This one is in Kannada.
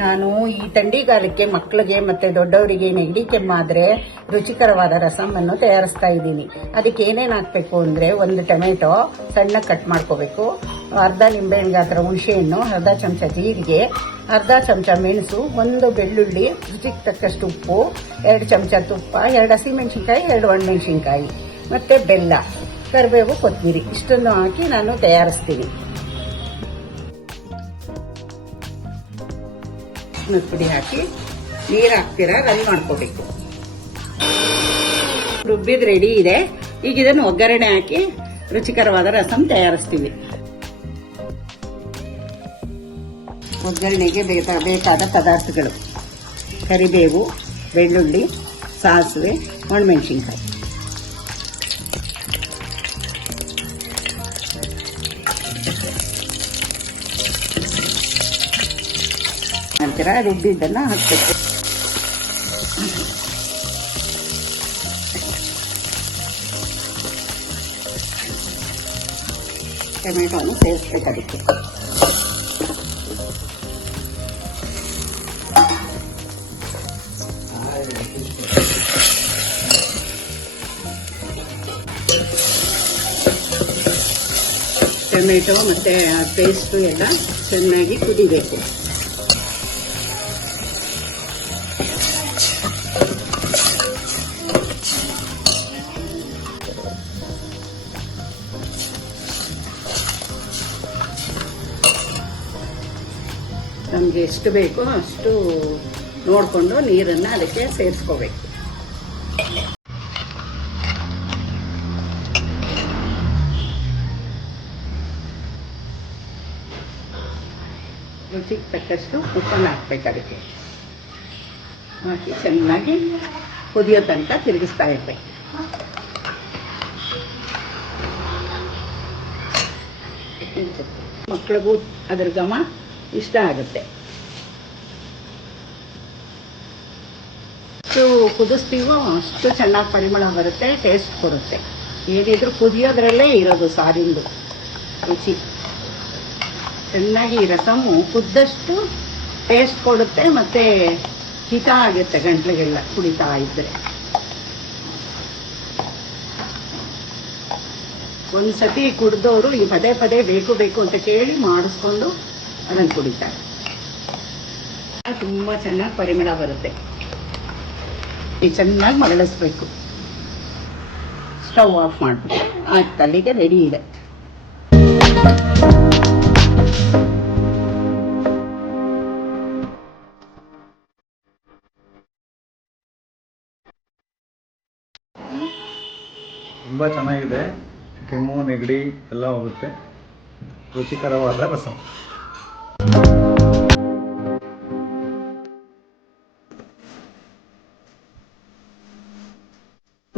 ನಾನು ಈ ಥಂಡಿಗಾಲಕ್ಕೆ ಮಕ್ಕಳಿಗೆ ಮತ್ತೆ ದೊಡ್ಡವರಿಗೆ ನೆಗಡಿ ಕೆಮ್ಮಾದ್ರೆ ರುಚಿಕರವಾದ ರಸಮನ್ನು ತಯಾರಿಸ್ತಾ ಇದ್ದೀನಿ. ಅದಕ್ಕೆ ಏನೇನು ಹಾಕಬೇಕು ಅಂದರೆ ಒಂದು ಟೊಮೆಟೊ ಸಣ್ಣ ಕಟ್ ಮಾಡ್ಕೋಬೇಕು. ಅರ್ಧ ನಿಂಬೆಹಣ್ಣು ಗಾತ್ರ ಹುಣಸೆಹಣ್ಣು, ಅರ್ಧ ಚಮಚ ಜೀರಿಗೆ, ಅರ್ಧ ಚಮಚ ಮೆಣಸು, ಒಂದು ಬೆಳ್ಳುಳ್ಳಿ, ರುಚಿಗೆ ತಕ್ಕಷ್ಟು ಉಪ್ಪು, ಎರಡು ಚಮಚ ತುಪ್ಪ, ಎರಡು ಹಸಿಮೆಣಸಿನ್ಕಾಯಿ, ಎರಡು ಒಣಮೆಣಸಿನ್ಕಾಯಿ, ಮತ್ತೆ ಬೆಲ್ಲ, ಕರಿಬೇವು ಕೊತ್ತಂಬರಿ ಇಷ್ಟನ್ನು ಹಾಕಿ ನಾನು ತಯಾರಿಸ್ತೀನಿ. ಅರಿಶಿನದ ಪುಡಿ ಹಾಕಿ ನೀರು ಹಾಕ್ತೀರಾ ರನ್ ಮಾಡ್ಕೋಬೇಕು. ರುಬ್ಬಿದ ರೆಡಿ ಇದೆ. ಈಗ ಇದನ್ನು ಒಗ್ಗರಣೆ ಹಾಕಿ ರುಚಿಕರವಾದ ರಸಂ ತಯಾರಿಸ್ತೀವಿ. ಒಗ್ಗರಣೆಗೆ ಬೇಕಾ, ಬೇಕಾದ ಪದಾರ್ಥಗಳು. ಕರಿಬೇವು, ಬೆಳ್ಳುಳ್ಳಿ, ಸಾಸಿವೆ, ಒಣಮೆಣಸಿನ್ಕಾಯಿ. ನಂತರ ರುಬ್ಬಿದ್ದನ್ನು ಹಾಕಬೇಕು. ಟೊಮೆಟೊವನ್ನು ಸೇರಿಸ್ಬೇಕು ಅದಕ್ಕೆ. ಟೊಮೆಟೊ ಮತ್ತು ಪೇಸ್ಟು ಎಲ್ಲ ಚೆನ್ನಾಗಿ ಕುದಿಬೇಕು. ನಮಗೆ ಎಷ್ಟು ಬೇಕೋ ಅಷ್ಟು ನೋಡಿಕೊಂಡು ನೀರನ್ನು ಅದಕ್ಕೆ ಸೇರಿಸ್ಕೋಬೇಕು. ರುಚಿಗೆ ತಕ್ಕಷ್ಟು ಉಪ್ಪನ್ನು ಹಾಕ್ಬೇಕು ಅದಕ್ಕೆ. ಹಾಕಿ ಚೆನ್ನಾಗಿ ಕುದಿಯೋ ತನಕ ತಿರುಗಿಸ್ತಾ ಇರ್ಬೇಕು. ಮಕ್ಕಳಿಗೂ ಅದ್ರ ಘಮ ಇಷ್ಟ ಆಗುತ್ತೆ. ಕುದಿಸ್ತೀವೋ ಅಷ್ಟು ಚೆನ್ನಾಗಿ ಪರಿಮಳ ಬರುತ್ತೆ ಟೇಸ್ಟ್ ಕೊಡುತ್ತೆ. ಏನಿದ್ರು ಕುದಿಯೋದ್ರಲ್ಲೇ ಇರೋದು ಸಾರಿಂದು. ರುಚಿ. ಚೆನ್ನಾಗಿ ರಸಮು ಕುದ್ದಷ್ಟು ಟೇಸ್ಟ್ ಕೊಡುತ್ತೆ, ಮತ್ತೆ ಹಿತ ಆಗುತ್ತೆ ಗಂಟ್ಲಿಗೆಲ್ಲ ಕುಡಿತಾ ಇದ್ರೆ. ಒಂದ್ಸತಿ ಕುಡ್ದವರು ಈ ಪದೇ ಪದೇ ಬೇಕು ಬೇಕು ಅಂತ ಕೇಳಿ ಮಾಡಿಸ್ಕೊಂಡು ಅದನ್ನು ಕುಡಿತಾರೆ ತುಂಬ ಚೆನ್ನಾಗಿ ಪರಿಮಳ ಬರುತ್ತೆ. ಈ ಚೆನ್ನಾಗಿ ಮರಳಿಸ್ಬೇಕು. ಸ್ಟವ್ ಆಫ್ ಮಾಡಿ ಆಯ್ತು ಅಲ್ಲಿಗೆ ರೆಡಿ ಇದೆ. ತುಂಬ ಚೆನ್ನಾಗಿದೆ. ಕೆಮ್ಮು, ನೆಗಡಿ ಎಲ್ಲ ಹೋಗುತ್ತೆ. ರುಚಿಕರವಾದ ರಸಂ.